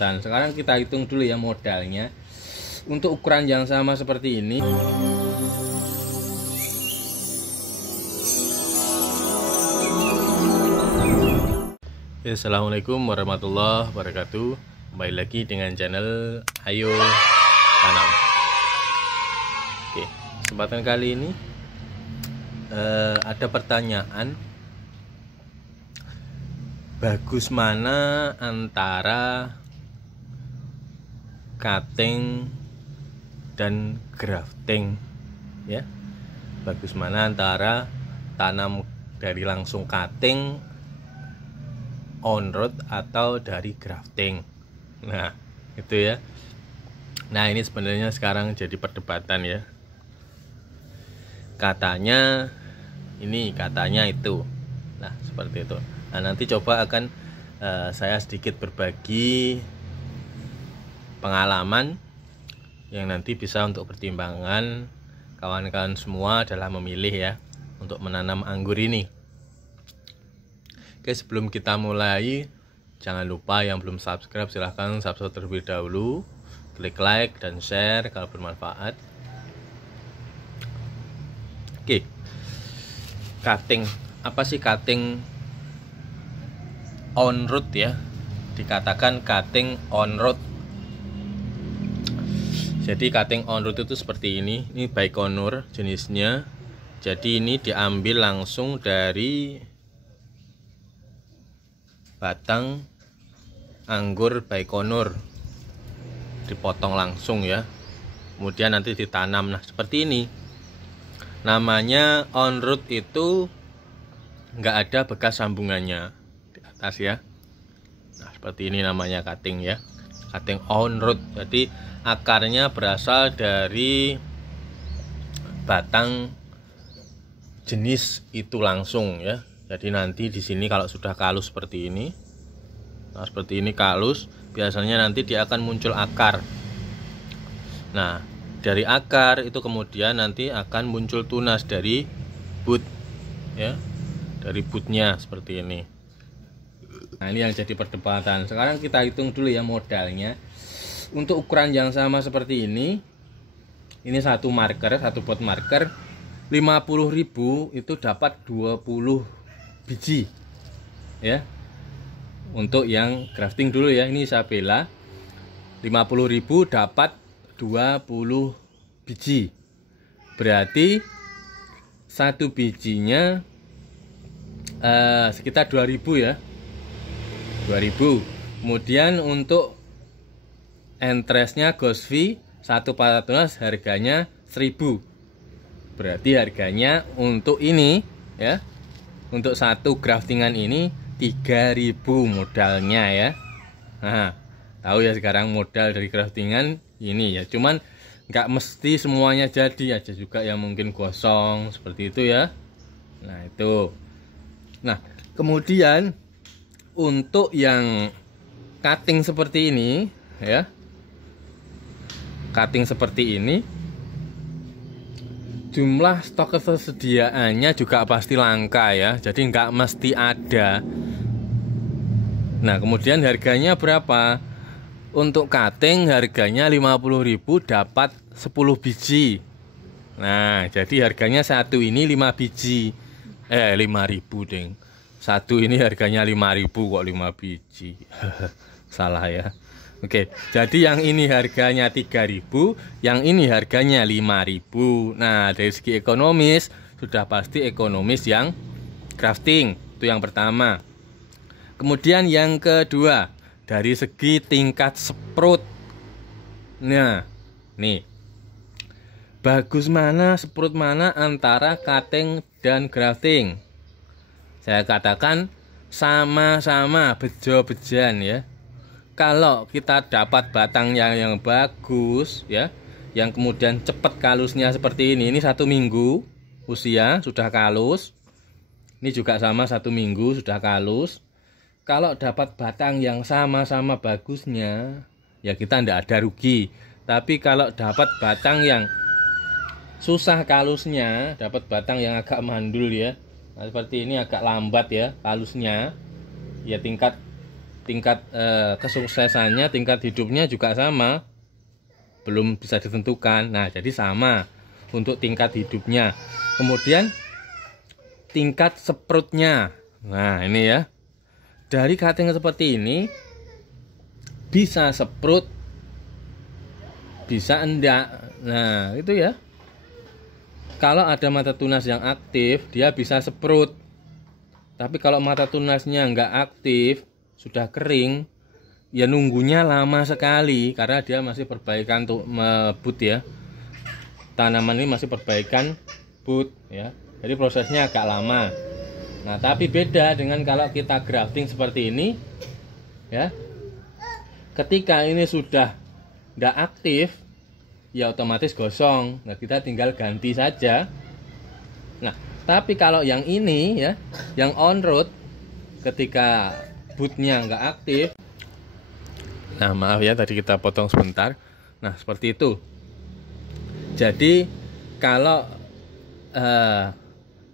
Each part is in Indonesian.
Dan sekarang kita hitung dulu ya modalnya. Untuk ukuran yang sama seperti ini. Assalamualaikum warahmatullahi wabarakatuh. Kembali lagi dengan channel Ayo Tanam. Oke, kesempatan kali ini ada pertanyaan, bagus mana antara cutting dan grafting ya? Bagus mana antara tanam dari langsung cutting, on root, atau dari grafting? Nah itu ya. Nah ini sebenarnya sekarang jadi perdebatan ya. Katanya ini, katanya itu. Nah seperti itu. Nah nanti coba akan saya sedikit berbagi pengalaman yang nanti bisa untuk pertimbangan kawan-kawan semua dalam memilih ya untuk menanam anggur ini. Oke, sebelum kita mulai, jangan lupa yang belum subscribe silahkan subscribe terlebih dahulu, klik like dan share kalau bermanfaat. Oke, cutting, apa sih cutting on root ya? Dikatakan cutting on root. Jadi cutting on root itu seperti ini Baikonur jenisnya. Jadi ini diambil langsung dari batang anggur Baikonur, dipotong langsung ya, kemudian nanti ditanam. Nah seperti ini namanya on root, itu nggak ada bekas sambungannya di atas ya. Nah seperti ini namanya cutting ya, cutting on root. Jadi akarnya berasal dari batang jenis itu langsung ya. Jadi nanti di sini kalau sudah kalus seperti ini, nah seperti ini kalus, biasanya nanti dia akan muncul akar. Nah dari akar itu kemudian nanti akan muncul tunas dari bud ya, dari budnya seperti ini. Nah ini yang jadi perdebatan. Sekarang kita hitung dulu ya modalnya. Untuk ukuran yang sama seperti ini satu marker, satu pot marker 50.000 itu dapat 20 biji ya. Untuk yang grafting dulu ya, ini Isabella 50.000 dapat 20 biji, berarti satu bijinya sekitar 2.000 ya, 2.000. Kemudian untuk entrestnya Gosvi 1/4 harganya 1.000, berarti harganya untuk ini ya, untuk satu graftingan ini 3.000 modalnya ya. Nah tahu ya sekarang modal dari graftingan ini ya, cuman nggak mesti semuanya jadi, aja juga yang mungkin gosong seperti itu ya. Nah itu. Nah kemudian untuk yang cutting seperti ini ya, cutting seperti ini jumlah stok ketersediaannya juga pasti langka ya, jadi nggak mesti ada. Nah kemudian harganya berapa? Untuk cutting harganya 50.000 dapat 10 biji. Nah jadi harganya satu ini 5 biji, 5.000 deng. Satu ini harganya 5.000 kok 5 biji. Salah ya. Oke, jadi yang ini harganya 3.000, yang ini harganya 5.000. Nah, dari segi ekonomis sudah pasti ekonomis yang grafting. Itu yang pertama. Kemudian yang kedua, dari segi tingkat sprout. Nah, nih. Bagus mana, sprout mana antara cutting dan grafting? Saya katakan sama-sama bejo-bejan ya. Kalau kita dapat batang yang bagus ya, yang kemudian cepat kalusnya seperti ini 1 minggu usia sudah kalus. Ini juga sama 1 minggu sudah kalus. Kalau dapat batang yang sama-sama bagusnya ya kita tidak ada rugi. Tapi kalau dapat batang yang susah kalusnya, dapat batang yang agak mandul ya, nah, seperti ini agak lambat ya kalusnya, ya tingkat tingkat kesuksesannya, tingkat hidupnya juga sama, belum bisa ditentukan. Nah, jadi sama untuk tingkat hidupnya. Kemudian tingkat seprutnya. Nah, ini ya. Dari cutting seperti ini bisa seprut, bisa enggak. Nah, itu ya. Kalau ada mata tunas yang aktif, dia bisa seprut. Tapi kalau mata tunasnya enggak aktif, sudah kering, ya nunggunya lama sekali karena dia masih perbaikan untuk bud ya. Tanaman ini masih perbaikan bud ya. Jadi prosesnya agak lama. Nah, tapi beda dengan kalau kita grafting seperti ini ya. Ketika ini sudah enggak aktif, ya otomatis gosong. Nah, kita tinggal ganti saja. Nah, tapi kalau yang ini ya, yang on road, ketika bootnya nggak aktif. Nah, maaf ya tadi kita potong sebentar. Nah, seperti itu. Jadi kalau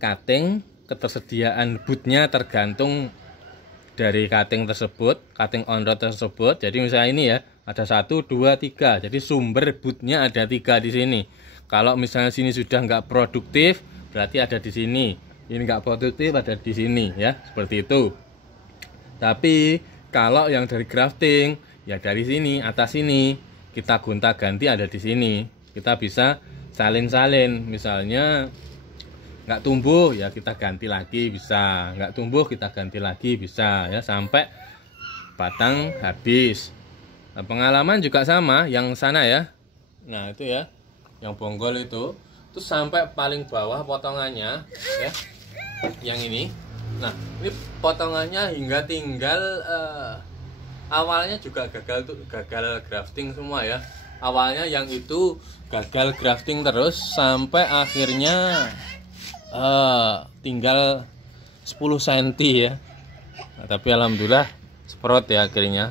cutting, ketersediaan bootnya tergantung dari cutting tersebut, cutting on road tersebut. Jadi misalnya ini ya, ada 1, 2, 3. Jadi sumber bootnya ada 3 di sini. Kalau misalnya sini sudah nggak produktif, berarti ada di sini. Ini nggak produktif, ada di sini ya, seperti itu. Tapi kalau yang dari grafting, ya dari sini, atas sini, kita gonta-ganti ada di sini. Kita bisa salin-salin. Misalnya nggak tumbuh, ya kita ganti lagi bisa. Nggak tumbuh, kita ganti lagi bisa ya, sampai batang habis. Nah, pengalaman juga sama yang sana ya. Nah, itu ya, yang bonggol itu sampai paling bawah potongannya ya, yang ini. Nah, ini potongannya hingga tinggal awalnya juga gagal grafting semua ya. Awalnya yang itu gagal grafting terus sampai akhirnya tinggal 10 cm ya. Nah, tapi alhamdulillah sprot ya akhirnya,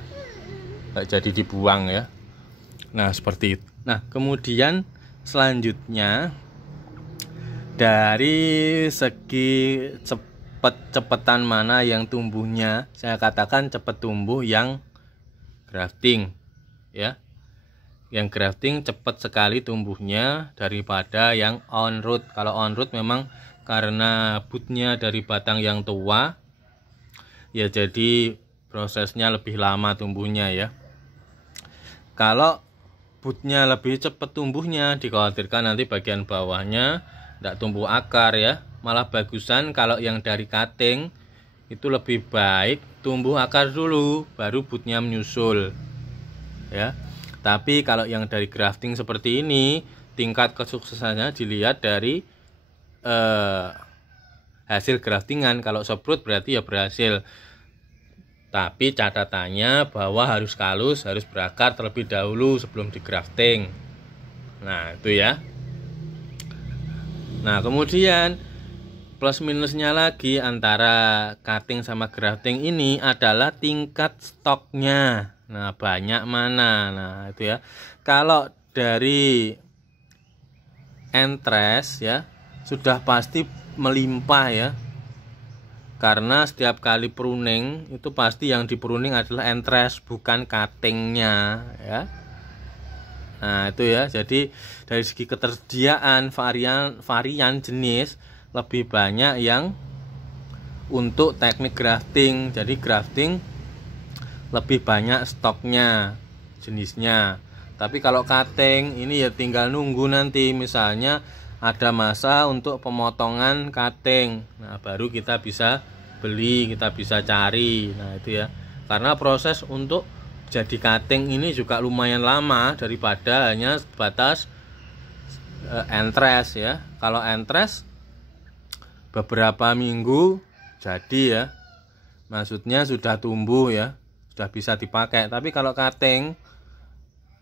nggak jadi dibuang ya. Nah, seperti itu. Nah, kemudian selanjutnya dari segi cepetan mana yang tumbuhnya, saya katakan cepat tumbuh yang grafting ya. Yang grafting cepat sekali tumbuhnya daripada yang on root. Kalau on root memang karena bootnya dari batang yang tua, ya jadi prosesnya lebih lama tumbuhnya ya. Kalau bootnya lebih cepat tumbuhnya, dikhawatirkan nanti bagian bawahnya tidak tumbuh akar ya. Malah bagusan kalau yang dari cutting itu lebih baik tumbuh akar dulu, baru bootnya menyusul ya. Tapi kalau yang dari grafting seperti ini, tingkat kesuksesannya dilihat dari hasil graftingan. Kalau seprut berarti ya berhasil. Tapi catatannya bahwa harus kalus, harus berakar terlebih dahulu sebelum digrafting. Nah, itu ya. Nah, kemudian plus minusnya lagi antara cutting sama grafting ini adalah tingkat stoknya. Nah, banyak mana? Nah, itu ya. Kalau dari entres ya, sudah pasti melimpah ya. Karena setiap kali pruning itu pasti yang di pruning adalah entres, bukan cuttingnya ya. Nah, itu ya. Jadi dari segi ketersediaan varian jenis lebih banyak yang untuk teknik grafting. Jadi grafting lebih banyak stoknya, jenisnya. Tapi kalau cutting ini ya tinggal nunggu nanti, misalnya ada masa untuk pemotongan cutting. Nah, baru kita bisa beli, kita bisa cari. Nah, itu ya. Karena proses untuk jadi cutting ini juga lumayan lama daripada hanya sebatas entres ya. Kalau entres beberapa minggu jadi ya. Maksudnya sudah tumbuh ya, sudah bisa dipakai. Tapi kalau cutting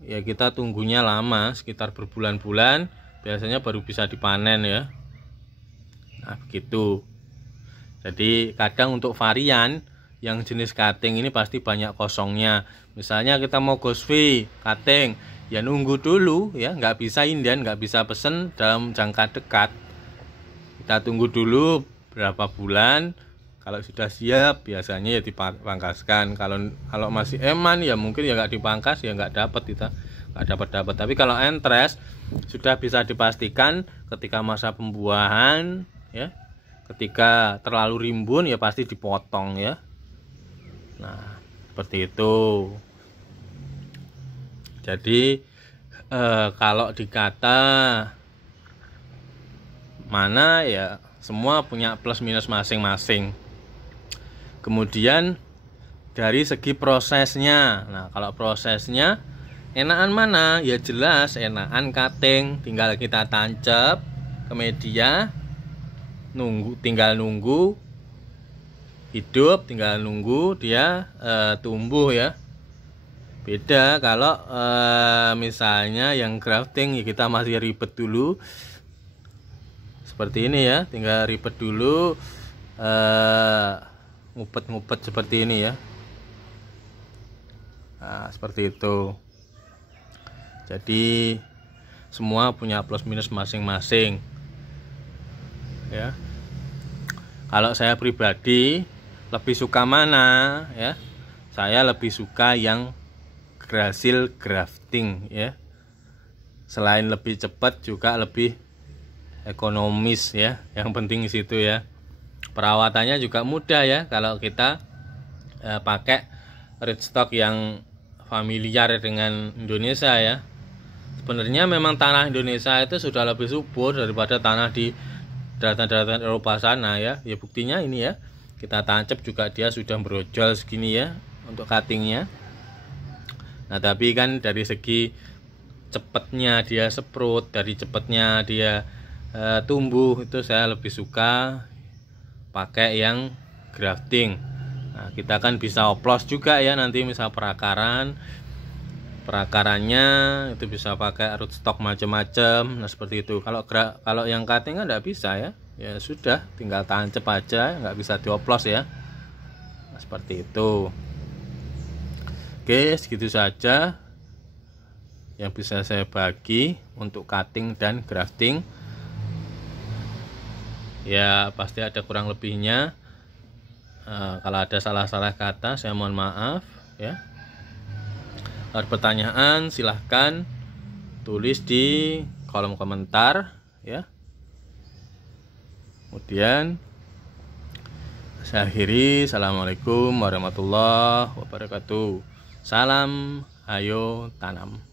ya kita tunggunya lama, sekitar berbulan-bulan, biasanya baru bisa dipanen ya. Nah, begitu. Jadi kadang untuk varian yang jenis cutting ini pasti banyak kosongnya. Misalnya kita mau Gosvi cutting, ya nunggu dulu ya, nggak bisa inden, nggak bisa pesen dalam jangka dekat. Kita tunggu dulu berapa bulan, Kalau sudah siap biasanya ya dipangkaskan. Kalau masih eman ya mungkin ya nggak dipangkas, ya nggak dapat kita, nggak dapat. Tapi kalau entres sudah bisa dipastikan ketika masa pembuahan ya, ketika terlalu rimbun ya pasti dipotong ya. Nah seperti itu. Jadi kalau dikata mana ya, semua punya plus minus masing-masing. Kemudian dari segi prosesnya, nah kalau prosesnya enakan mana? Ya jelas enakan cutting, tinggal kita tancap ke media, tinggal nunggu hidup, tinggal nunggu dia tumbuh ya. Beda kalau misalnya yang grafting ya kita masih ribet dulu seperti ini ya, tinggal ribet dulu ngupet-ngupet seperti ini ya. Nah seperti itu. Jadi semua punya plus minus masing-masing ya. Kalau saya pribadi lebih suka mana ya, saya lebih suka yang hasil grafting ya. Selain lebih cepat juga lebih ekonomis ya, yang penting di situ ya. Perawatannya juga mudah ya kalau kita pakai rootstock yang familiar dengan Indonesia ya. Sebenarnya memang tanah Indonesia itu sudah lebih subur daripada tanah di daratan-daratan Eropa sana ya. Ya buktinya ini ya, kita tancap juga dia sudah brojol segini ya untuk cuttingnya. Nah tapi kan dari segi cepatnya dia semprot, dari cepatnya dia tumbuh, itu saya lebih suka pakai yang grafting. Nah kita kan bisa oplos juga ya, nanti misal perakarannya itu bisa pakai rootstock macam-macam. Nah seperti itu. Kalau yang cutting kan nggak bisa ya, ya sudah tinggal tancap aja, nggak bisa dioplos ya. Nah, seperti itu. Oke, segitu saja yang bisa saya bagi untuk cutting dan grafting. Ya pasti ada kurang lebihnya. Kalau ada salah-salah kata saya mohon maaf ya. Kalau ada pertanyaan silahkan tulis di kolom komentar ya. Kemudian saya akhiri. Assalamualaikum warahmatullahi wabarakatuh. Salam, ayo tanam.